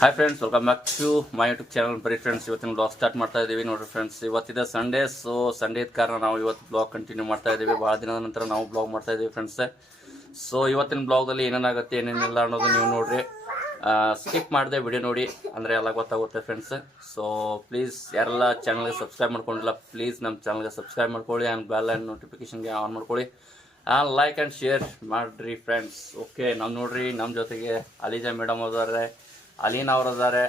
Hi friends welcome back to my YouTube channel ಬರೀ friends ಇವತ್ತಿನ blog start ಮಾಡ್ತಾ ಇದ್ದೀವಿ ನೋಡ್ರಿ ಫ್ರೆಂಡ್ಸ್ ಇವತ್ತಿದೆ ಸಂಡೇ ಸೊ ಸಂಡೇ ಕಾರಣ ನಾವು ಇವತ್ತು ಬ್ಲಾಗ್ ಕಂಟಿನ್ಯೂ ಮಾಡ್ತಾ ಇದ್ದೀವಿ ಭಾಳ ದಿನದ ನಂತರ ನಾವು ಬ್ಲಾಗ್ ಮಾಡ್ತಾ ಇದ್ದೀವಿ ಫ್ರೆಂಡ್ಸ್ ಸೊ ಇವತ್ತಿನ ಬ್ಲಾಗ್ದಲ್ಲಿ ಏನೇನಾಗುತ್ತೆ, ಏನೇನಿಲ್ಲ ಅನ್ನೋದು ನೀವು ನೋಡಿರಿ. ಸ್ಕಿಪ್ ಮಾಡಿದೆ ವಿಡಿಯೋ ನೋಡಿ, ಅಂದರೆ ಎಲ್ಲ ಗೊತ್ತಾಗುತ್ತೆ ಫ್ರೆಂಡ್ಸ್ ಸೊ ಪ್ಲೀಸ್ ಯಾರೆಲ್ಲ ಚಾನಲ್ಗೆ ಸಬ್ಸ್ಕ್ರೈಬ್ ಮಾಡ್ಕೊಂಡಿಲ್ಲ ಪ್ಲೀಸ್ ನಮ್ಮ ಚಾನಲ್ಗೆ ಸಬ್ಸ್ಕ್ರೈಬ್ ಮಾಡ್ಕೊಳ್ಳಿ ಆ್ಯಂಡ್ ಬೆಲ್ ಆ್ಯಂಡ್ ನೋಟಿಫಿಕೇಶನ್ಗೆ ಆನ್ ಮಾಡ್ಕೊಳ್ಳಿ. ಆ್ಯಂಡ್ ಲೈಕ್ ಆ್ಯಂಡ್ ಶೇರ್ ಮಾಡಿರಿ ಫ್ರೆಂಡ್ಸ್ ಓಕೆ ನಾವು ನೋಡ್ರಿ ನಮ್ಮ ಜೊತೆಗೆ ಅಲಿಜಾ ಮೇಡಮ್ ಅವರಿದ್ದಾರೆ ಅಲೀನ್ ಅವರು ಇದ್ದಾರೆ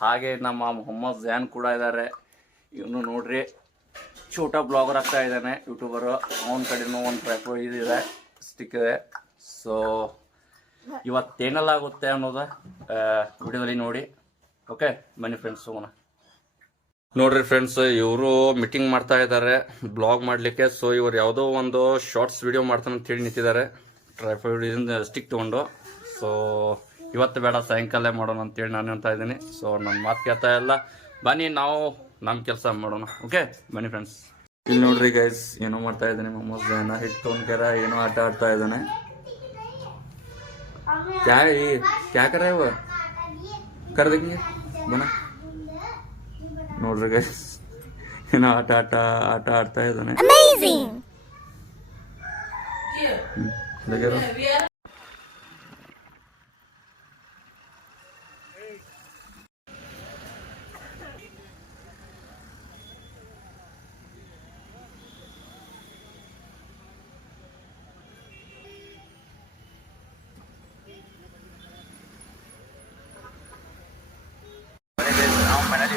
ಹಾಗೆ ನಮ್ಮ ಮೊಹಮ್ಮದ್ ಜಾನ್ ಕೂಡ ಇದ್ದಾರೆ ಇವನು ನೋಡ್ರಿ, ಛೋಟ ಬ್ಲಾಗರ್ ಆಗ್ತಾ ಇದ್ದಾನೆ, ಯೂಟ್ಯೂಬರು. ಅವನ ಕಡೆನೂ ಒಂದು ಟ್ರ್ಯಾಕ್ ಇದಿದೆ ಸ್ಟಿಕ್ ಇದೆ ಸೊ ಇವತ್ತೇನೆಲ್ಲ ಆಗುತ್ತೆ ಅನ್ನೋದ ವಿಡಿಯೋದಲ್ಲಿ ನೋಡಿ. ಓಕೆ ಬನ್ನಿ ಫ್ರೆಂಡ್ಸ್ ಹೋಗೋಣ. ನೋಡ್ರಿ ಫ್ರೆಂಡ್ಸ್ ಇವರು ಮೀಟಿಂಗ್ ಮಾಡ್ತಾ ಇದ್ದಾರೆ ಬ್ಲಾಗ್ ಮಾಡಲಿಕ್ಕೆ. ಸೊ ಇವ್ರು ಯಾವುದೋ ಒಂದು ಶಾರ್ಟ್ಸ್ ವಿಡಿಯೋ ಮಾಡ್ತಾನೆ ಹೇಳಿ ನಿಂತಿದ್ದಾರೆ. ಟ್ರೈಫೈಡ್ ಸ್ಟಿಕ್ ತೊಗೊಂಡು. ಸೊ ಇವತ್ತು ಬೇಡ ಸಾಯಂಕಾಲ ಮಾಡೋಣ ಅಂತೇಳಿ ನಾನು ಅಂತ ಇದ್ದೀನಿ. ಸೊ ನನ್ನ ಮಾತು ಕೇಳ್ತಾ ಇಲ್ಲ. ಬನ್ನಿ ನಾವು ನಮ್ಮ ಕೆಲಸ ಮಾಡೋಣ. ಓಕೆ ಬನ್ನಿ ಫ್ರೆಂಡ್ಸ್ ಇಲ್ಲಿ ನೋಡ್ರಿ ಗೈಸ್ ಏನೋ ಮಾಡ್ತಾ ಇದ್ದಾನೆ ಮೊಹಮ್ಮದ್ ಜೈನ ಹಿಟ್ಟು ತೊಗೊಂಡ್ಕ್ಯಾರ ಏನೋ ಆಟ ಆಡ್ತಾ ಇದ್ದಾನೆ. ಕ್ಯಾ ಏ ಕ್ಯಾ ಕರ ಇವ? ಕರ್ದಂಗೆ ಬನ. ನೋಡ್ರಿ ಗೈಸ್ ಏನೋ ಆಟ ಆಟ ಆಟ ಆಡ್ತಾ ಇದ್ದಾನೆ.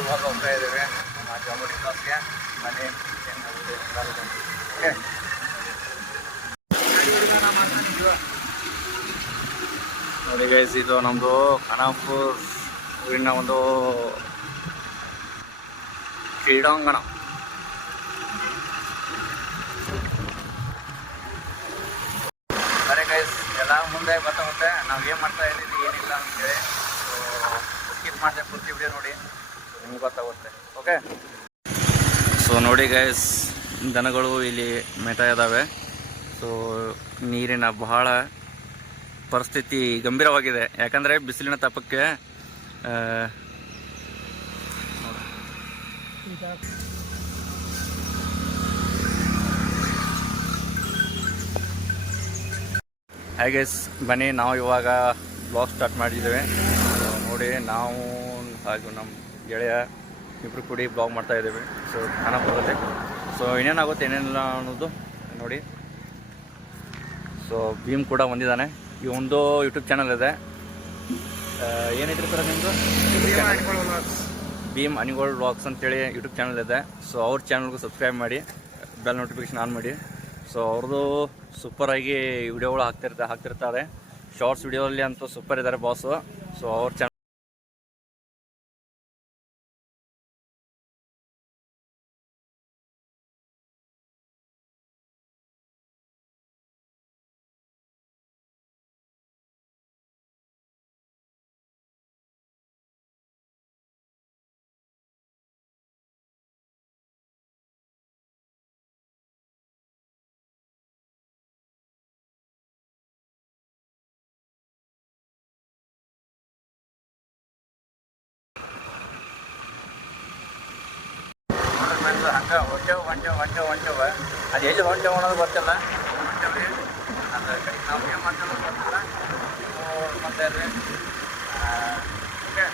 ಇವಾಗ ಹೋಗ್ತಾ ಇದ್ದೇವೆ ಜಾಮೂರಿ ಕ್ಲಾಸ್ಗೆ ಮನೆ ಓಕೆ ನೋಡಿ ಗೈಸ್ ಇದು ನಮ್ಮದು ಖಾನಾಪುರ್ ಊರಿನ ಒಂದು ಕ್ರೀಡಾಂಗಣ. ಅರೆ ಗೈಸ್ ಎಲ್ಲ ಮುಂದೆ ಗೊತ್ತಾಗುತ್ತೆ ನಾವು ಏನು ಮಾಡ್ತಾ ಇದ್ದೀವಿ ಏನಿಲ್ಲ ಅಂತೇಳಿ ಸೊ ಸ್ಕಿಪ್ ಮಾಡ್ತಾ ಕೊಡ್ತೀವಿ ನೋಡಿ. ನಿಮ್ಗೆ ಗೊತ್ತಾಗುತ್ತೆ. ಓಕೆ ಸೊ ನೋಡಿ ಗೈಸ್ ದನಗಳು ಇಲ್ಲಿ ಮೇಯ್ತಾ ಇದ್ದಾವೆ ಸೊ ನೀರಿನ ಬಹಳ ಪರಿಸ್ಥಿತಿ ಗಂಭೀರವಾಗಿದೆ. ಯಾಕಂದರೆ ಬಿಸಿಲಿನ ತಾಪಕ್ಕೆ ಹಾಗೆ ಬನ್ನಿ, ನಾವು ಇವಾಗ ಬ್ಲಾಗ್ ಸ್ಟಾರ್ಟ್ ಮಾಡಿದ್ದೇವೆ. ನೋಡಿ, ನಾವು ಹಾಗೂ ನಮ್ಮ ಗೆಳೆಯ ಇಬ್ಬರು ಕೂಡಿ ಬ್ಲಾಗ್ ಮಾಡ್ತಾ ಇದ್ದೀವಿ. ಸೊ ಖಾನಾಪುರದಲ್ಲಿ. ಸೊ ಇನ್ನೇನಾಗುತ್ತೆ ಏನೇನಿಲ್ಲ ಅನ್ನೋದು ನೋಡಿ. ಸೊ ಭೀಮ್ ಕೂಡ ಬಂದಿದ್ದಾನೆ. ಈ ಒಂದು ಯೂಟ್ಯೂಬ್ ಚಾನಲ್ ಇದೆ. ಆ, ಏನಿದ್ರಿ ಸರ್ ನಿಮ್ಮದು ಭೀಮ್ ಅನಿಗೋಲ್ಡ್ ವ್ಲಾಗ್ಸ್ ಅಂತೇಳಿ ಯೂಟ್ಯೂಬ್ ಚಾನಲ್ ಇದೆ. ಸೊ ಅವ್ರ ಚಾನಲ್ಗೂ ಸಬ್ಸ್ಕ್ರೈಬ್ ಮಾಡಿ ಬೆಲ್ ನೋಟಿಫಿಕೇಶನ್ ಆನ್ ಮಾಡಿ. ಸೊ ಅವ್ರದ್ದು ಸೂಪರಾಗಿ ವಿಡಿಯೋಗಳು ಹಾಕ್ತಿರ್ತಾರೆ. ಹಾಕ್ತಿರ್ತಾರೆ ಶಾರ್ಟ್ಸ್ ವಿಡಿಯೋಲ್ಲಿ ಅಂತೂ ಸೂಪರ್ ಇದ್ದಾರೆ ಬಾಸು ಸೊ ಅವ್ರ ಚಾನಲ್ ಹಂಗೆ ಹೊಂಟೇವು ಹೊಂಟೇವು ಹೊಂಟೇವು ಹೊಂಟೇವ ಅದು ಎಲ್ಲಿ ಹೊಂಟೇವು ಅನ್ನೋದು ಗೊತ್ತಿಲ್ಲ ಹೊಂಟೇವ್ರಿ ಅದು ಕಡೆಗೆ ನಾವು ಏನು ಮಾಡ್ತೇವೆ ಅನ್ನೋದು ಗೊತ್ತಿಲ್ಲ ಸೊ ಮತ್ತೆ ರೀ ಓಕೆ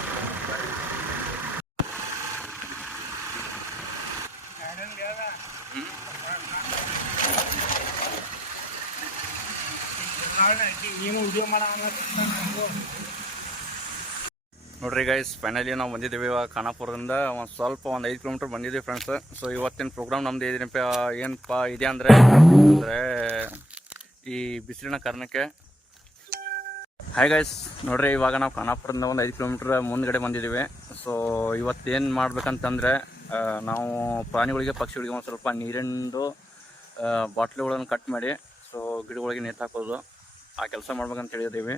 ನೀವು ವಿಡಿಯೋ ಮಾಡ ನೋಡ್ರಿ ಗೈಸ್ ಫೈನಲಿ ನಾವು ಬಂದಿದ್ದೀವಿ ಇವಾಗ ಖಾನಾಪುರದಿಂದ. ಒಂದು ಸ್ವಲ್ಪ ಒಂದು ಐದು ಕಿಲೋಮೀಟ್ರ್ ಬಂದಿದ್ದೀವಿ ಫ್ರೆಂಡ್ಸ್ ಸೊ ಇವತ್ತಿನ ಪ್ರೋಗ್ರಾಮ್ ನಮ್ದು ಏನಪ್ಪ ಏನಪ್ಪ, ಇದೆ ಅಂದರೆ ಅಂದರೆ ಈ ಬಿಸಿಲಿನ ಕಾರಣಕ್ಕೆ. ಹಾಯ್ ಗೈಸ್ ನೋಡ್ರಿ, ಇವಾಗ ನಾವು ಖಾನಾಪುರದಿಂದ ಒಂದು ಐದು ಕಿಲೋಮೀಟ್ರ್ ಮುಂದ್ಗಡೆ ಬಂದಿದ್ದೀವಿ. ಸೊ ಇವತ್ತೇನು ಮಾಡ್ಬೇಕಂತಂದರೆ ನಾವು ಪ್ರಾಣಿಗಳಿಗೆ, ಪಕ್ಷಿಗಳಿಗೆ ಒಂದು ಸ್ವಲ್ಪ ನೀರಿಂದು ಬಾಟ್ಲಿಗಳನ್ನು ಕಟ್ ಮಾಡಿ ಸೊ ಗಿಡಗಳಿಗೆ ನೇತು ಹಾಕೋದು, ಆ ಕೆಲಸ ಮಾಡ್ಬೇಕಂತ ಹೇಳಿದ್ದೀವಿ.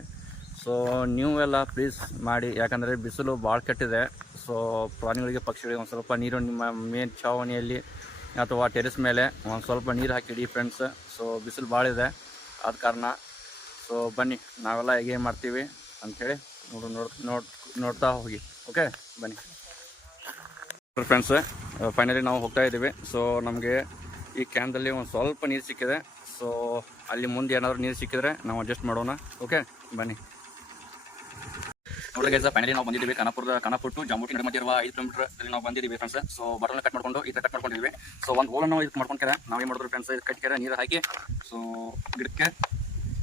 ಸೊ ನೀವೆಲ್ಲ ಪ್ಲೀಸ್ ಮಾಡಿ. ಯಾಕಂದರೆ ಬಿಸಿಲು ಭಾಳ ಕೆಟ್ಟಿದೆ. ಸೊ ಪ್ರಾಣಿಗಳಿಗೆ, ಪಕ್ಷಿಗಳಿಗೆ ಒಂದು ಸ್ವಲ್ಪ ನೀರು ನಿಮ್ಮ ಮೇನ್ ಛಾವಣಿಯಲ್ಲಿ ಅಥವಾ ಟೆರೆಸ್ ಮೇಲೆ ಒಂದು ಸ್ವಲ್ಪ ನೀರು ಹಾಕಿಡಿ ಫ್ರೆಂಡ್ಸ್ ಸೊ ಬಿಸಿಲು ಭಾಳ ಇದೆ. ಆದ ಕಾರಣ ಸೊ ಬನ್ನಿ. ನಾವೆಲ್ಲ ಹೇಗೆ ಮಾಡ್ತೀವಿ ಅಂಥೇಳಿ ನೋಡು, ನೋಡ್ ನೋಡ್, ನೋಡ್ತಾ ಹೋಗಿ. ಓಕೆ ಬನ್ನಿ. ಫ್ರೆಂಡ್ಸ್ ಫೈನಲಿ ನಾವು ಹೋಗ್ತಾ ಇದ್ದೀವಿ. ಸೊ ನಮಗೆ ಈ ಕ್ಯಾನ್ದಲ್ಲಿ ಒಂದು ಸ್ವಲ್ಪ ನೀರು ಸಿಕ್ಕಿದೆ. ಸೊ ಅಲ್ಲಿ ಮುಂದೆ ಏನಾದರೂ ನೀರು ಸಿಕ್ಕಿದ್ರೆ ನಾವು ಅಡ್ಜಸ್ಟ್ ಮಾಡೋಣ. ಓಕೆ ಬನ್ನಿ. ಗೈಸ್ ಫೈನಲಿ ನಾವು ಬಂದಿದ್ದೀವಿ. ಖಾನಾಪುರದ ಖಾನಾಪುರ ಟು ಜಾಮೂಟಿ ನಡುವೆ ಇರುವ ಐದು ಕಿಲೋಮೀಟರ್ ನಾವು ಬಂದಿದ್ದೀವಿ ಫ್ರೆಂಡ್ಸ್ ಸೊ ಬಟನ್ ಕಟ್ ಮಾಡ್ಕೊಂಡು ಈ ಕಟ್ ಮಾಡ್ಕೊಂಡಿದ್ದೀವಿ. ಸೊ ಒಂದು ಹೋಲ್ ನಾವು ಇದಕ್ಕೆ ಮಾಡ್ಕೊಂಡ್ರೆ ನಾವು ಏನು ಮಾಡಿದ್ರು ಫ್ರೆಂಡ್ಸ್ ಇದು ಕಟ್ಕೆರೆ ನೀರು ಹಾಕಿ ಸೊ ಗಿಡಕ್ಕೆ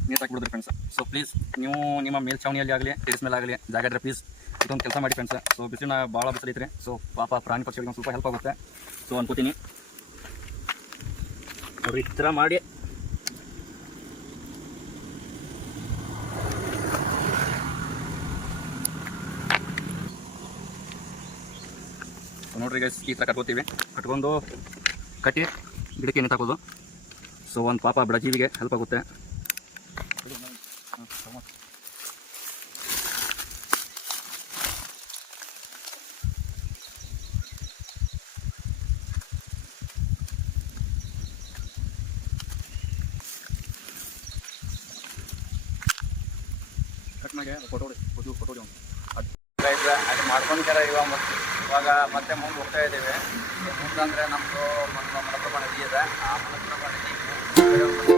ನೀರು ಹಾಕಿಬಿಡಿದ್ರಿ ಫ್ರೆಂಡ್ಸ್ ಸೊ ಪ್ಲೀಸ್ ನೀವು ನಿಮ್ಮ ಮೇಲ್ಛಾವಣಿಯಲ್ಲಿ ಆಗಲಿ ಟೇಸ್ ಮೇಲೆ ಆಗಲಿ, ಜಾಗ ಪ್ಲೀಸ್ ಇದೊಂದು ಕೆಲಸ ಮಾಡಿ ಫ್ರೆಂಡ್ಸ್ ಸೊ ಬಿಸಿಲಿನ ಭಾಳ ಬಿಸಿಲೈತ್ರಿ ಸೊ ಪಾಪ ಪ್ರಾಣಿ ಪಕ್ಷಿಗಳಿಗೆ ಸ್ವಲ್ಪ ಹೆಲ್ಪ್ ಆಗುತ್ತೆ. ಸೊ ಅನ್ಕೋತೀನಿ. ಈ ಥರ ಮಾಡಿ ನೋಡ್ರಿ ಗೈಸ್ ಈ ಥರ ಕಟ್ಕೋತೀವಿ. ಕಟ್ಕೊಂಡು ಕಟ್ಟಿ ಗಿಡಕ್ಕೆ ಹಾಕೋದು ಸೊ ಒಂದು ಪಾಪ ಬಡಜೀವಿಗೆ ಹೆಲ್ಪ್ ಆಗುತ್ತೆ. ಕಟ್ ಮಾಡಿ ಫೋಟೋ ಫೋಟೋ ಫೋಟೋ ಅದು ಮಾಡ್ಕೊಂಡಿದ್ದಾರೆ ಇವಾಗ ಮತ್ತೆ ಇವಾಗ ಮತ್ತೆ ಮುಂದೆ ಹೋಗ್ತಾ ಇದ್ದೀವಿ. ಮುಂದಂದ್ರೆ ನಮ್ಮದು ನದಿ ಇದೆ ಆ ಮಲಪ್ರಭಾ ನದಿ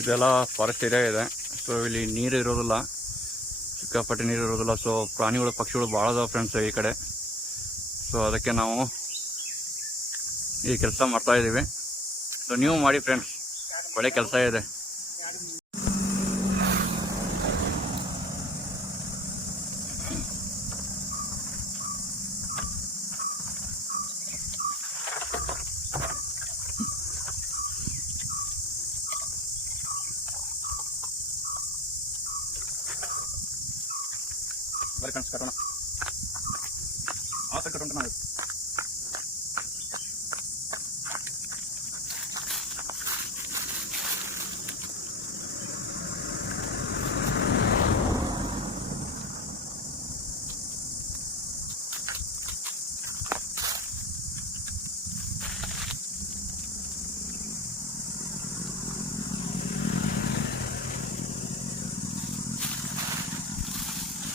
ಇದೆಲ್ಲ ಫಾರೆಸ್ಟ್ ಏರಿಯಾ ಇದೆ. ಸೊ ಇಲ್ಲಿ ನೀರು ಇರೋದಿಲ್ಲ. ಸಿಕ್ಕಾಪಟ್ಟೆ ನೀರು ಇರೋದಿಲ್ಲ. ಸೊ ಪ್ರಾಣಿಗಳು, ಪಕ್ಷಿಗಳು ಭಾಳ ಅದಾವೆ ಫ್ರೆಂಡ್ಸ್ ಈ ಕಡೆ. ಸೊ ಅದಕ್ಕೆ ನಾವು ಈ ಕೆಲಸ ಮಾಡ್ತಾ ಇದ್ದೀವಿ ಸೊ ನೀವು ಮಾಡಿ ಫ್ರೆಂಡ್ಸ್ ಒಳ್ಳೆ ಕೆಲಸ ಇದೆ ಬರೀ ಫ್ರೆಂಡ್ಸ್ ಕಟ್ಟೋಣ ಆ ಕಟ್ಟೋಣ ನಾವು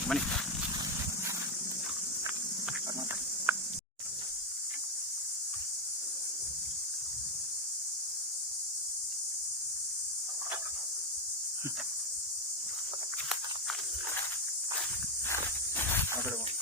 ಬನ್ನಿ ಆ ಕಡೆ ಹೋಗಿ.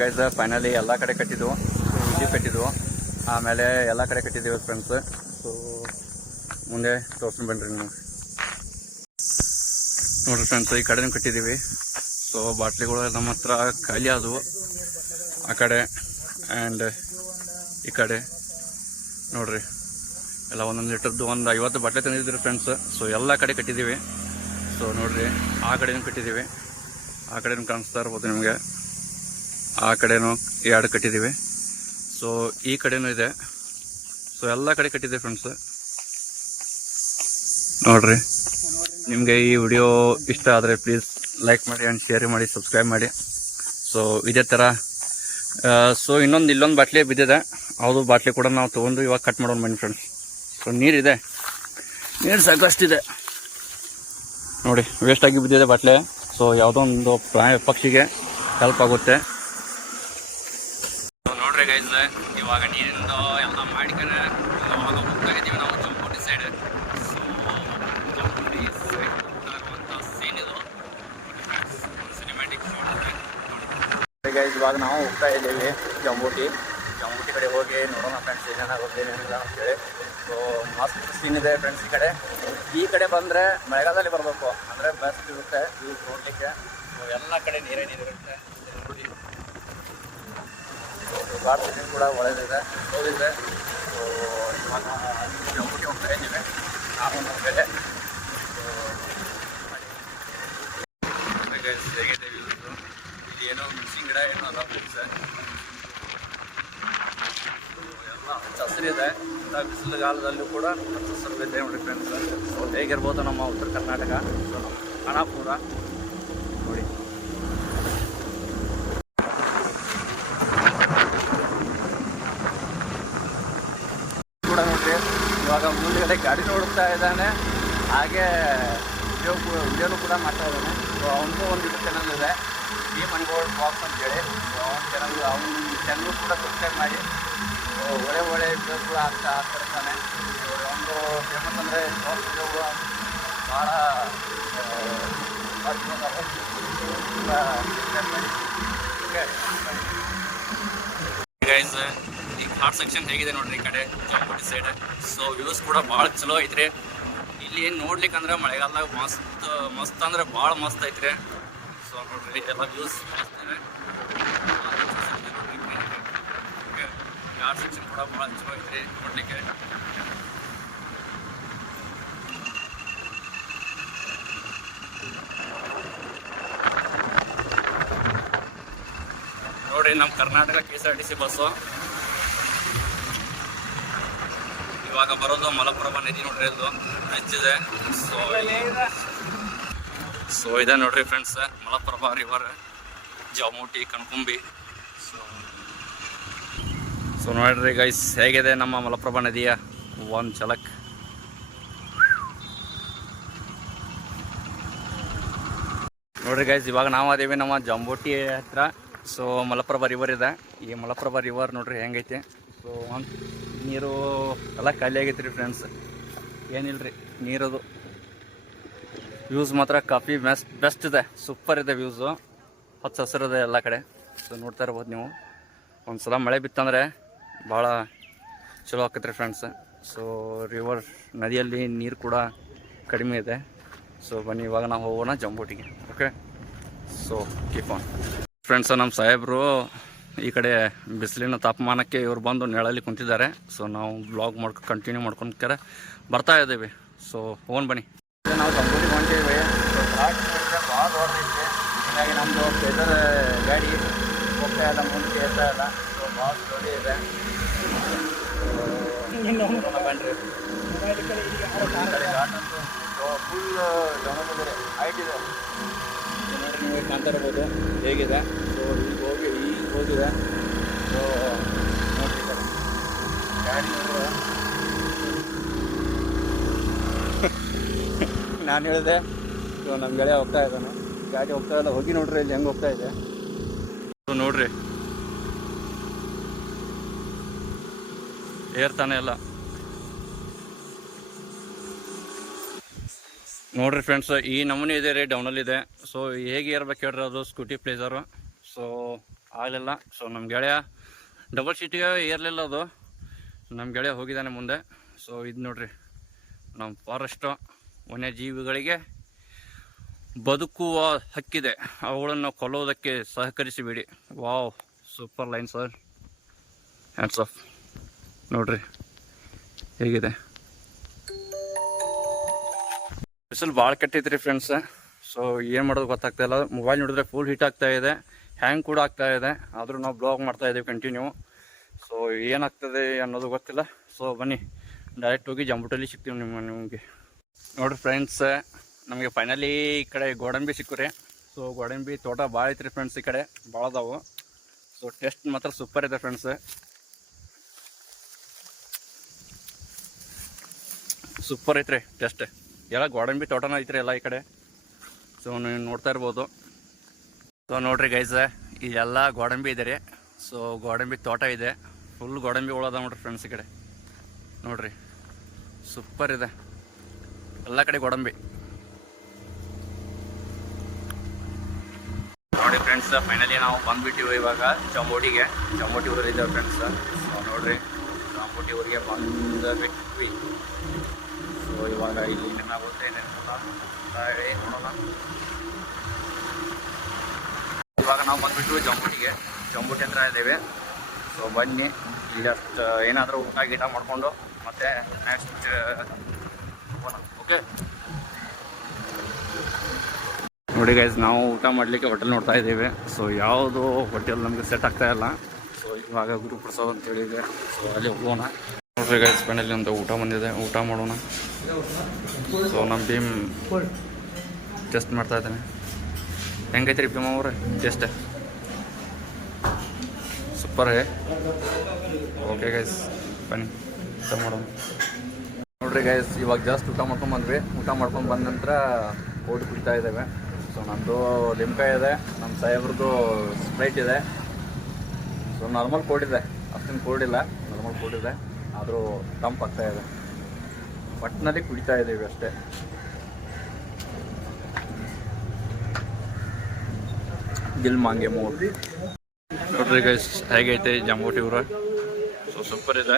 ಗೈಸ್ ಫೈನಲಿ ಎಲ್ಲ ಕಡೆ ಕಟ್ಟಿದ್ವು. ಇಲ್ಲಿ ಕಟ್ಟಿದ್ವು. ಆಮೇಲೆ ಎಲ್ಲ ಕಡೆ ಕಟ್ಟಿದ್ದೀವಿ ಫ್ರೆಂಡ್ಸ್ ಸೊ ಮುಂದೆ ತೋರ್ಸ್ಕೊಂಡು ಬನ್ರಿ ನೀವು. ನೋಡ್ರಿ ಫ್ರೆಂಡ್ಸ್ ಈ ಕಡೆನೂ ಕಟ್ಟಿದ್ದೀವಿ. ಸೊ ಬಾಟ್ಲಿಗಳು ನಮ್ಮ ಹತ್ರ ಖಾಲಿ ಆದವು. ಆ ಕಡೆ ಆ್ಯಂಡ್ ಈ ಕಡೆ. ನೋಡಿರಿ. ಎಲ್ಲ ಒಂದೊಂದು ಲೀಟರ್ದು ಒಂದು ಐವತ್ತು ಬಾಟ್ಲಿ ತಂದಿದ್ದೀರಿ ಫ್ರೆಂಡ್ಸ್ ಸೊ ಎಲ್ಲ ಕಡೆ ಕಟ್ಟಿದ್ದೀವಿ. ಸೊ ನೋಡಿರಿ, ಆ ಕಡೆನೂ ಕಟ್ಟಿದ್ದೀವಿ. ಆ ಕಡೆನೂ ಕಾಣಿಸ್ತಾ ಇರ್ಬೋದು ನಿಮಗೆ. ಆ ಕಡೆನೂ ಎರಡು ಕಟ್ಟಿದ್ದೀವಿ. ಸೊ ಈ ಕಡೆನೂ ಇದೆ. ಸೊ ಎಲ್ಲ ಕಡೆ ಕಟ್ಟಿದ್ದೆ ಫ್ರೆಂಡ್ಸ್ ನೋಡ್ರಿ. ನಿಮಗೆ ಈ ವಿಡಿಯೋ ಇಷ್ಟ ಆದರೆ ಪ್ಲೀಸ್ ಲೈಕ್ ಮಾಡಿ ಆ್ಯಂಡ್ ಶೇರ್ ಮಾಡಿ ಸಬ್ಸ್ಕ್ರೈಬ್ ಮಾಡಿ. ಸೊ ಇದೇ ಥರ ಸೊ ಇನ್ನೊಂದು, ಇಲ್ಲೊಂದು ಬಾಟ್ಲಿ ಬಿದ್ದಿದೆ. ಅದು ಬಾಟ್ಲಿ ಕೂಡ ನಾವು ತೊಗೊಂಡು ಇವಾಗ ಕಟ್ ಮಾಡೋಣ ಬನ್ನಿ ಫ್ರೆಂಡ್ಸ್ ಸೊ ನೀರಿದೆ. ನೀರು ಸಾಕಷ್ಟಿದೆ. ನೋಡಿ ವೇಸ್ಟಾಗಿ ಬಿದ್ದಿದೆ ಬಾಟ್ಲೆ. ಸೊ ಯಾವುದೋ ಒಂದು ಪಕ್ಷಿಗೆ ಹೆಲ್ಪ್ ಆಗುತ್ತೆ. ನೋಡ್ರಿ ಇವಾಗ ನೀರಿಂದ ಎಲ್ಲ ಮಾಡ್ಕೊಂಡು ಇವಾಗ ಹೋಗ್ತಾ ಇದ್ದೀವಿ ನಾವು ಜಂಪುಟಿ ಸೈಡ್ ಸೊ ಸೈಡ್ ಸೀನ್ ಇದು. ಸಿನಿಮ್ಯಾಟಿಕ್ ಇವಾಗ ನಾವು ಹೋಗ್ತಾ ಇದ್ದೀವಿ ಜಂಬೂಟಿ. ಜಂಬೂಟಿ ಕಡೆ ಹೋಗಿ ನೋಡೋಣ ಫ್ರೆಂಡ್ಸ್ ಏನೇನಾಗುತ್ತೆ ಏನೇನಿಲ್ಲ ಅಂತೇಳಿ ಸೊ ಮಸ್ತ್ ಸೀನ್ ಇದೆ ಫ್ರೆಂಡ್ಸ್ ಈ ಕಡೆ. ಈ ಕಡೆ ಬಂದರೆ ಮಳೆಗಾಲದಲ್ಲಿ ಬರಬೇಕು. ಅಂದರೆ ಬೆಸ್ಟ್ ಇರುತ್ತೆ ಈ ನೋಡಲಿಕ್ಕೆ. ಸೊ ಎಲ್ಲ ಕಡೆ ನೀರೇ ನೀರಿರುತ್ತೆ. ಗಾರ್ಡನ್ ಕೂಡ ಒಳ್ಳೆಯದಿದೆ. ಹೋಗಿದೆ ಇವಾಗ ನಾವು ನಮ್ಮ ಕಡೆ ಹೇಗಿದೆ views? ಏನೋ ಮಿಕ್ಸಿಂಗ್ ಗಿಡ, ಏನೋ ಅದ ಸರ್. ಎಲ್ಲ ಹಚ್ಚ ಹಸಿರಿದೆ ಇಂಥ ಬಿಸಿಲುಗಾಲದಲ್ಲೂ ಕೂಡ ಹಚ್ಚ ಹಸಿರು ಇದೆ ನೋಡಿ ಫ್ರೆಂಡ್ಸ್ ಹೇಗಿರ್ಬೋದು ನಮ್ಮ ಉತ್ತರ ಕರ್ನಾಟಕ ಖಾನಾಪುರ ನೋಡಿ ಕೂಡ ನೋಡ್ರಿ ಇವಾಗ ನೋಡ್ತಾ ಇದ್ದಾನೆ. ಹಾಗೆ ವಿಡಿಯೋ ವಿಡಿಯೋನು ಕೂಡ ಮಾಡ್ತಾ ಇದ್ದಾನೆ. ಸೊ ಅವನಿಗೂ ಒಂದು ಯೂಟ್ಯೂಬ್ ಚಾನಲ್ ಇದೆ. ಈ ಗೋಲ್ಡ್ ಬಾಕ್ಸ್ ಅಂತೇಳಿ ಸೊ ಅವ್ನ ಚಾನಲ್ ಅವನ ಚಾನಲ್ ಕೂಡ ಸಬ್ಸ್ಕ್ರೈಬ್ ಮಾಡಿ. ಒಳ್ಳೆ ಒಳ್ಳೆ ವಿಡಿಯೋ ಕೂಡ ಆಗ್ತಾ ಆಗ್ತಿರ್ತಾನೆ. ಇರ್ತಾನೆ ಒಂದು ಫೇಮಸ್ ಅಂದರೆ ಶಾರ್ಟ್ ವಿಡಿಯೋಗಳು ಭಾಳ ಗೈಸ್ ಈ ಹಾರ್ಟ್ ಸೆಕ್ಷನ್ ಹೇಗಿದೆ ನೋಡ್ರಿ ಈ ಕಡೆ ಜಂಪುಟಿ ಸೈಡ್ ಸೊ ವ್ಯೂಸ್ ಕೂಡ ಭಾಳ ಚಲೋ ಐತ್ರಿ. ಇಲ್ಲಿ ಏನು ನೋಡ್ಲಿಕ್ಕೆ ಅಂದ್ರೆ ಮಳೆಗಾಲದಾಗ ಮಸ್ತ್ ಮಸ್ತ್ ಅಂದ್ರೆ ಭಾಳ ಮಸ್ತ್ ಐತ್ರಿ. ಸೊ ನೋಡ್ರಿ, ಎಲ್ಲ ವ್ಯೂಸ್ ಇದೆ ಸೆಕ್ಷನ್ ಕೂಡ ಭಾಳ ಚಲೋ ಐತ್ರಿ ನೋಡ್ಲಿಕ್ಕೆ. ನಮ್ಮ Karnataka K S R T C bus ಇವಾಗ ಬರೋದು ಮಲಪ್ರಭಾ ನದಿ ನೋಡ್ರಿ ಇದು ಹಚ್ಚಿದೆ. ಸೊ ಸೊ ಇದೆ ನೋಡ್ರಿ friends Malaprabha river ಜಾಮೂಟಿ, Kankumbi. So so ನೋಡ್ರಿ ಗೈಸ್ ಹೇಗಿದೆ ನಮ್ಮ ಮಲಪ್ರಭಾ ನದಿಯ ಒಂದು ಚಲಕ್ ನೋಡ್ರಿ ಗೈಸ್ ಇವಾಗ ನಾವು ಅದೇವಿ ನಮ್ಮ ಜಂಬೋಟಿ ಹತ್ರ. ಸೊ ಮಲಪ್ರಭಾ ರಿವರ್ ಇದೆ. ಈ ಮಲಪ್ರಭಾ ರಿವರ್ ನೋಡ್ರಿ ಹೆಂಗೈತಿ? ಸೊ ಒಂದು ನೀರು ಎಲ್ಲ ಖಾಲಿ ಆಗೈತೆ ರೀ ಫ್ರೆಂಡ್ಸ್ ಏನಿಲ್ರಿ, ನೀರದು. ವ್ಯೂಸ್ ಮಾತ್ರ ಕಾಫಿ ಬೆಸ್ಟ್ ಬೆಸ್ಟ್ ಇದೆ. ಸೂಪರ್ ಇದೆ ವ್ಯೂಸು ಹಚ್ಚ ಹಸಿರಿದೆ ಎಲ್ಲ ಕಡೆ. ಸೊ ನೋಡ್ತಾ ಇರ್ಬೋದು ನೀವು. ಒಂದು ಸಲ ಮಳೆ ಬಿತ್ತಂದರೆ ಭಾಳ ಚಲೋ ಆಕೈತೆ ರೀ ಫ್ರೆಂಡ್ಸ್ ಸೊ ರಿವರ್ ನದಿಯಲ್ಲಿ ನೀರು ಕೂಡ ಕಡಿಮೆ ಇದೆ. ಸೊ ಬನ್ನಿ, ಇವಾಗ ನಾವು ಹೋಗೋಣ ಜಂಬೂಟಿಗೆ. Okay so keep on friends ನಮ್ಮ ಸಾಹೇಬರು ಈ ಕಡೆ ಬಿಸಿಲಿನ ತಾಪಮಾನಕ್ಕೆ ಇವ್ರು ಬಂದು ನೆಳಲ್ಲಿ ಕುಂತಿದ್ದಾರೆ ಸೊ ನಾವು ಬ್ಲಾಗ್ ಮಾಡ್ಕೊ ಕಂಟಿನ್ಯೂ ಮಾಡ್ಕೊಂಡ್ಕರೆ ಬರ್ತಾ ಇದ್ದೀವಿ ಸೊ ಹೋಗೋಣ ಬನ್ನಿ ನಾವು ಸಂಪೂರ್ಣ ಹೊಂಟೀವಿ ಭಾಳ ದೊಡ್ಡದೈತೆ ಹೀಗಾಗಿ ನಮ್ಮದು ಪೆದರ್ ಗಾಡಿ ಹೋಗ್ತಾ ಇಲ್ಲ ಮುಂದೆ ಸೇರ್ತಾ ಇಲ್ಲ ಸೊ ಭಾಳ ಸ್ಟೋರಿ ಇದೆ ಫುಲ್ ಡೌನ್ ಹೈಟ್ ಇದೆ ನೀವು ಹೇಗಿದೆ? ಸೊ ಈಗ ಹೋಗಿ ಈಗ ಹೋಗಿದೆ. ಸೊ ನೋಡ್ರಿ ಈ ಗಾಡಿ ನಾನು ಹೇಳಿದೆ ಸೊ ನಮ್ಮ ಗೆಳೆಯ ಹೋಗ್ತಾ ಇದ್ದಾನೆ. ಗಾಡಿ ಹೋಗ್ತಾ ಇಲ್ಲ, ಹೋಗಿ ನೋಡ್ರಿ, ಇಲ್ಲಿ ಹೆಂಗೆ ಹೋಗ್ತಾ ಇದೆ. ನೋಡ್ರಿ. ಏರ್ತಾನೆ ಇಲ್ಲ ನೋಡ್ರಿ ಫ್ರೆಂಡ್ಸ್ ಈ ನಮೂನೆ ಇದೆ ರೀ ಡೌನಲ್ಲಿದೆ ಸೊ ಹೇಗೆ ಇರ್ಬೇಕು ಹೇಳ್ರಿ ಅದು ಸ್ಕೂಟಿ ಪ್ಲೇಸರು ಸೊ ಆಗಲಿಲ್ಲ. ಸೊ ನಮ್ಮ ಗೆಳೆಯ ಡಬಲ್ ಸೀಟಿಗೆ ಏರ್ಲಿಲ್ಲ ಅದು. ನಮ್ಮ ಗೆಳೆಯ ಹೋಗಿದ್ದಾನೆ ಮುಂದೆ. ಸೊ ಇದು ನೋಡ್ರಿ. ನಮ್ಮ ಫಾರೆಸ್ಟು ವನ್ಯಜೀವಿಗಳಿಗೆ ಬದುಕುವ ಹಕ್ಕಿದೆ. ಅವುಗಳನ್ನು ಕೊಲ್ಲೋದಕ್ಕೆ ಸಹಕರಿಸಿಬಿಡಿ. Wow super line sir hands off ನೋಡ್ರಿ, ಹೇಗಿದೆ? ಬಿಸಿಲು ಭಾಳ ಕೆಟ್ಟೈತ್ರಿ ಫ್ರೆಂಡ್ಸ್ ಸೊ ಏನು ಮಾಡೋದು ಗೊತ್ತಾಗ್ತಾ ಇಲ್ಲ. ಮೊಬೈಲ್ ನೋಡಿದ್ರೆ ಫುಲ್ ಹೀಟ್ ಆಗ್ತಾ ಇದೆ. ಹ್ಯಾಂಗ್ ಕೂಡ ಆಗ್ತಾ ಇದೆ. ಆದರೂ ನಾವು ಬ್ಲಾಗ್ ಮಾಡ್ತಾ ಇದ್ದೀವಿ ಕಂಟಿನ್ಯೂ ಸೊ ಏನಾಗ್ತದೆ ಅನ್ನೋದು ಗೊತ್ತಿಲ್ಲ. ಸೊ ಬನ್ನಿ. ಡೈರೆಕ್ಟ್ ಹೋಗಿ ಜಂಬುಟಲ್ಲಿ ಸಿಗ್ತೀವಿ ನಿಮ್ಮ ನಿಮಗೆ. ನೋಡಿರಿ ಫ್ರೆಂಡ್ಸ್ ನಮಗೆ ಫೈನಲಿ ಈ ಕಡೆ ಗೋಡಂಬಿ ಸಿಕ್ಕುರಿ. ಸೊ ಗೋಡಂಬಿ ತೋಟ ಭಾಳ ಐತ್ರಿ ಫ್ರೆಂಡ್ಸ್ ಈ ಕಡೆ. ಭಾಳ ಅದಾವು. ಸೊ ಟೇಸ್ಟ್ ಮಾತ್ರ ಸೂಪರ್ ಇದೆ ಫ್ರೆಂಡ್ಸ್ ಸೂಪರ್ ಐತ್ರಿ ಟೇಸ್ಟ್ ಎಲ್ಲ ಗೋಡಂಬಿ ತೋಟನ ಐತ್ರಿ ಎಲ್ಲ ಈ ಕಡೆ. ಸೊ ನೀವು ನೋಡ್ತಾ ಇರ್ಬೋದು. ಸೊ ನೋಡ್ರಿ ಗೈಸ ಇಲ್ಲೆಲ್ಲ ಗೋಡಂಬಿ ಇದೆ ರೀ. ಸೊ ಗೋಡಂಬಿ ತೋಟ ಇದೆ. ಫುಲ್ ಗೋಡಂಬಿ ಉಳದ ನೋಡ್ರಿ ಫ್ರೆಂಡ್ಸ್ ಈ ಕಡೆ. ನೋಡ್ರಿ ಸೂಪರ್ ಇದೆ. ಎಲ್ಲ ಕಡೆ ಗೋಡಂಬಿ. ನೋಡಿ ಫ್ರೆಂಡ್ಸ್ ಫೈನಲಿ ನಾವು ಬಂದ್ಬಿಟ್ಟಿವಿ ಇವಾಗ ಚಾಮೋಟಿಗೆ. ಚಾಮೋಟಿ ಊರಿದ್ದೇವೆ ಫ್ರೆಂಡ್ಸ್ ನೋಡ್ರಿ, ಚಾಮೋಟಿ ಊರಿಗೆ ಬಂದ್ಬಿಟ್ವಿ. ಇಲ್ಲಿ ಏನಾಗುತ್ತೆ ಹೇಳಿ ನೋಡೋಣ? ಇವಾಗ ನಾವು ಬಂದ್ಬಿಟ್ಟು ಜಂಬೂಟಿಗೆ. ಜಂಬೂಟಿ ಹತ್ರ ಇದ್ದೇವೆ. ಸೊ ಬನ್ನಿ. ಇಲ್ಲಿ ಅಷ್ಟು, ಏನಾದರೂ ಊಟ ಗೀಟ ಮಾಡ್ಕೊಂಡು ಮತ್ತೆ ನೆಕ್ಸ್ಟ್ ಓಕೆ ನೋಡಿ ಗೈಸ್ ನಾವು ಊಟ ಮಾಡಲಿಕ್ಕೆ ಹೋಟೆಲ್ ನೋಡ್ತಾ ಇದ್ದೇವೆ. ಸೊ ಯಾವುದು ಹೋಟೆಲ್ ನಮಗೆ ಸೆಟ್ ಆಗ್ತಾ ಇಲ್ಲ. ಸೊ ಇವಾಗ ಗುರು ಪ್ರಸಾದ್ ಅಂತ ಹೇಳಿದೆ ಸೊ ಅಲ್ಲಿ ಹೋಗೋಣ. ನೋಡ್ರಿ ಗೈಸ್ ಮನೇಲಿ ಒಂದು ಊಟ ಬಂದಿದೆ. ಊಟ ಮಾಡೋಣ. ಸೊ ನಮ್ಮ ಭೀಮ್ ಟೆಸ್ಟ್ ಮಾಡ್ತಾ ಇದ್ದಾನೆ. ಹೆಂಗೈತ್ರಿ ಭೀಮ್ ಅವ್ರೆ? ಟೆಸ್ಟ್ ಸೂಪರ್ ಓಕೆ ಗೈಸ್ ಬನ್ನಿ. ಊಟ ಮಾಡೋಣ. ನೋಡ್ರಿ ಗೈಸ್ ಇವಾಗ ಜಾಸ್ತಿ ಊಟ ಮಾಡ್ಕೊಂಡು ಬಂದ್ವಿ. ಊಟ ಮಾಡ್ಕೊಂಡು ಬಂದ ನಂತರ ಓಟ್ ಕುಡಿತಾ ಇದ್ದೇವೆ. ಸೊ ನಮ್ಮದು ಲಿಮ್ಕಾ ಇದೆ. ನಮ್ಮ ಸಾಹೇಬ್ರದ್ದು ಸ್ಪ್ರೈಟ್ ಇದೆ. ಸೊ ನಾರ್ಮಲ್ ಕೋಡ್ ಇದೆ. ಅಷ್ಟೊಂದು ಕೋಡ್ ಇಲ್ಲ. ನಾರ್ಮಲ್ ಕೋಡ್ ಇದೆ. ಆದರೂ ತಂಪಾಗ್ತಾ ಇದೆ. ಒಟ್ಟಿನಲ್ಲಿ ಕುಡಿತಾ ಇದ್ದೀವಿ ಅಷ್ಟೇ. ದಿಲ್ ಮಾಂಗೆ ಮೂರು. ನೋಡ್ರಿ ಗೈಸ್ ಹೇಗೈತೆ ಜಂಬೋಟಿ ಊರ? ಸೊ ಸೂಪರ್ ಇದೆ.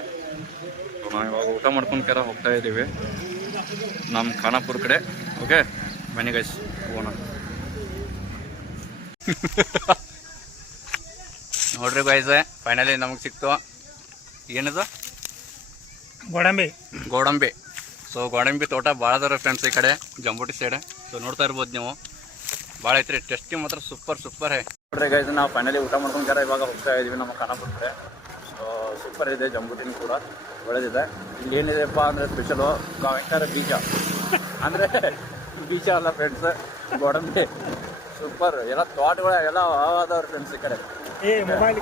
ನಾವು ಇವಾಗ ಊಟ ಮಾಡ್ಕೊಂಡು ಕೆರ ಹೋಗ್ತಾ ಇದ್ದೀವಿ ನಮ್ಮ ಖಾನಾಪುರ ಕಡೆ. ಓಕೆ ಮನೆ ಗೈಸ್ ಹೋಗೋಣ. ನೋಡ್ರಿ ಗೈಸ್ ಫೈನಲಿ ನಮಗೆ ಸಿಕ್ತು. ಏನದು? ಗೋಡಂಬಿ. ಗೋಡಂಬಿ. ಸೊ ಗೋಡಂಬಿ ತೋಟ ಭಾಳ ಅದಾರ ಫ್ರೆಂಡ್ಸ್ ಈ ಕಡೆ ಜಂಬೂಟಿ ಸೈಡ್ ಸೊ ನೋಡ್ತಾ ಇರ್ಬೋದು ನೀವು. ಭಾಳ ಐತ್ರಿ ಟೆಸ್ಟಿ ಮಾತ್ರ ಸೂಪರ್ ಸೂಪರ್ ಹೇ. ನೋಡ್ರಿ ಗೈಸ್ ನಾವು ಫೈನಲಿ ಊಟ ಮಾಡ್ಕೊಂಡ್ರೆ ಇವಾಗ ಹೋಗ್ತಾ ಇದೀವಿ ನಮ್ಮ ಕಾಣಬಿಟ್ರೆ ಸೊ ಸೂಪರ್ ಇದೆ ಜಂಬೂಟಿನ ಕೂಡ ಒಳ್ಳೆದಿದೆ. ಇಲ್ಲಿ ಏನಿದೆಪ್ಪ ಅಂದರೆ ಸ್ಪೆಷಲು ಗಾಂಕಾರ ಬೀಜ. ಅಂದರೆ ಬೀಜ ಅಲ್ಲ ಫ್ರೆಂಡ್ಸ್ ಗೋಡಂಬಿ. ಸೂಪರ್ ಎಲ್ಲ ತೋಟಗಳ ಎಲ್ಲ ಅದಾವ್ರಿ ಫ್ರೆಂಡ್ಸ್ ಈ ಕಡೆ. ಏ ಮೊಬೈಲ್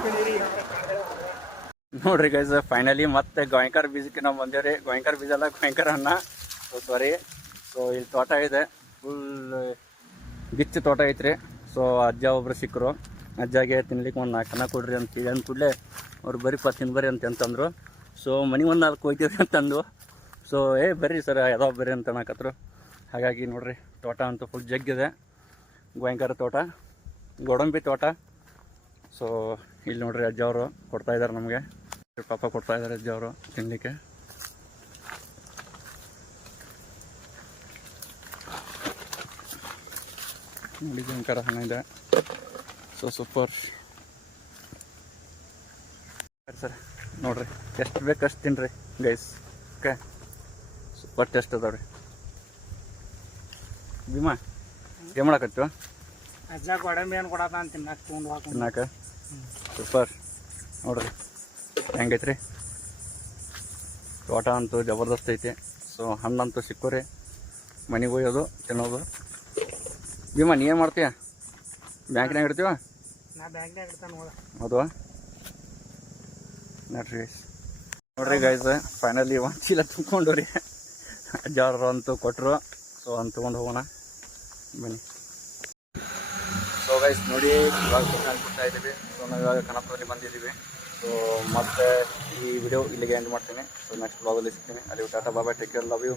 ನೋಡ್ರಿ ಗೈಸ್ ಫೈನಲಿ ಮತ್ತೆ ಗೋಯಂಕರ್ ಬೀಜಕ್ಕೆ ನಾವು ಬಂದೇವ್ರಿ. ಗೋಯಂಕರ್ ಬೀಜ ಅಲ್ಲ ಗೋಯಂಕರ್ ಅನ್ನ ಸೊ ಸಾರಿ ಸೊ ಇಲ್ಲಿ ತೋಟ ಇದೆ. ಫುಲ್ ಗಿಚ್ಚು ತೋಟ ಐತ್ರಿ. ಸೊ ಅಜ್ಜ ಒಬ್ರು ಸಿಕ್ಕರು ಅಜ್ಜಾಗೆ ತಿನ್ಲಿಕ್ಕೆ ಒಂದು ನಾಲ್ಕು ಕೊಡ್ರಿ ಅಂತ ಅಂದ ಕೂಡಲೇ ಅವ್ರು ಬರೀ ಪಾ ತಿನ್ಬರಿ ಅಂತ ಅಂತಂದ್ರು. ಸೊ ಮನೆ ಒಂದು ನಾಲ್ಕು ಹೋಯ್ತೀವಿ ಅಂತಂದು ಸೊ ಏ, ಬರ್ರಿ ಸರ್ ಯಾವ್ದೋ ಬರ್ರಿ ಅಂತ ಅನ್ನಕತ್ರು. ಹಾಗಾಗಿ ನೋಡ್ರಿ, ತೋಟ ಅಂತೂ ಫುಲ್ ಜಗ್ಗಿದೆ ಗೋಯಂಕರ ತೋಟ. ಗೋಡಂಬಿ ತೋಟ. ಸೊ ಇಲ್ಲಿ ನೋಡ್ರಿ ಅಜ್ಜ ಅವರು ಕೊಡ್ತಾ ಇದ್ದಾರೆ ನಮಗೆ. ಪಾಪ ಕೊಡ್ತಾ ಇದ್ದಾರೆ ಅಜ್ಜಿ ಅವರು ತಿನ್ನಲಿಕ್ಕೆ ನೋಡಿ ಭಯಂಕರ ಹಣ ಇದೆ. ಸೊ ಸೂಪರ್ ಸರ್ ನೋಡ್ರಿ ಎಷ್ಟು ಬೇಕು ಅಷ್ಟು ತಿನ್ರಿ ಗೈಸ್ ಓಕೆ ಸೂಪರ್ ಟೆಸ್ಟ್ ಅದಾವ್ರಿ? ಭೀಮಾ ಏನು ಮಾಡಕತ್ತೀವ? ಅಜ್ಜ ಗೋಡಂಬಿ ಏನು ಕೊಡತ್ತ ಅಂತ ತಿನ್ನಕ್ಕೆ ತಿನ್ನಾಕ? ಸೂಪರ್ ನೋಡ್ರಿ. ಹೆಂಗೈತ್ರಿ? ತೋಟ ಅಂತೂ ಜಬರ್ದಸ್ತ್ ಐತಿ. ಸೊ ಹಣ್ಣಂತೂ ಸಿಕ್ಕೋರಿ. ಮನೆಗೆ ಒಯ್ಯೋದು ತಿನ್ನೋದು. ಭೀಮಾ ನೀ ಏನು ಮಾಡ್ತೀಯ? ಬ್ಯಾಂಕ್ನಾಗ ಇಡ್ತೀವ ಹೌದು? ನೋಡ್ರಿ. ನೋಡ್ರಿ ಗೈಸ್ ಫೈನಲಿ ಒಂದು ಚೀಲ ತುಂಬ್ಕೊಂಡು ರೀ ಅಜ್ಜಾರು ಅಂತೂ ಕೊಟ್ಟರು ಸೊ ಅಂತ ತೊಗೊಂಡು ಹೋಗೋಣ. ಬನ್ನಿ. ಸೊ ಗೈಸ್ ನೋಡಿ ಇವಾಗ ಕೊಡ್ತಾ ಇದ್ದೀವಿ ಸೊ ನಾವು ಇವಾಗ ಕನಪುರದಲ್ಲಿ ಬಂದಿದ್ದೀವಿ. ಸೊ ಮತ್ತೆ ಈ ವಿಡಿಯೋ ಇಲ್ಲಿಗೆ ಎಂಡ್ ಮಾಡ್ತೀನಿ. ಸೊ ನೆಕ್ಸ್ಟ್ ಬ್ಲಾಗಲ್ಲಿ ಸಿಗ್ತೀನಿ. ಅಲ್ಲಿ ಟಾಟಾ ಬಾಬಾ ಟೇಕ್ ಕೇರ್ ಲವ್ ಯು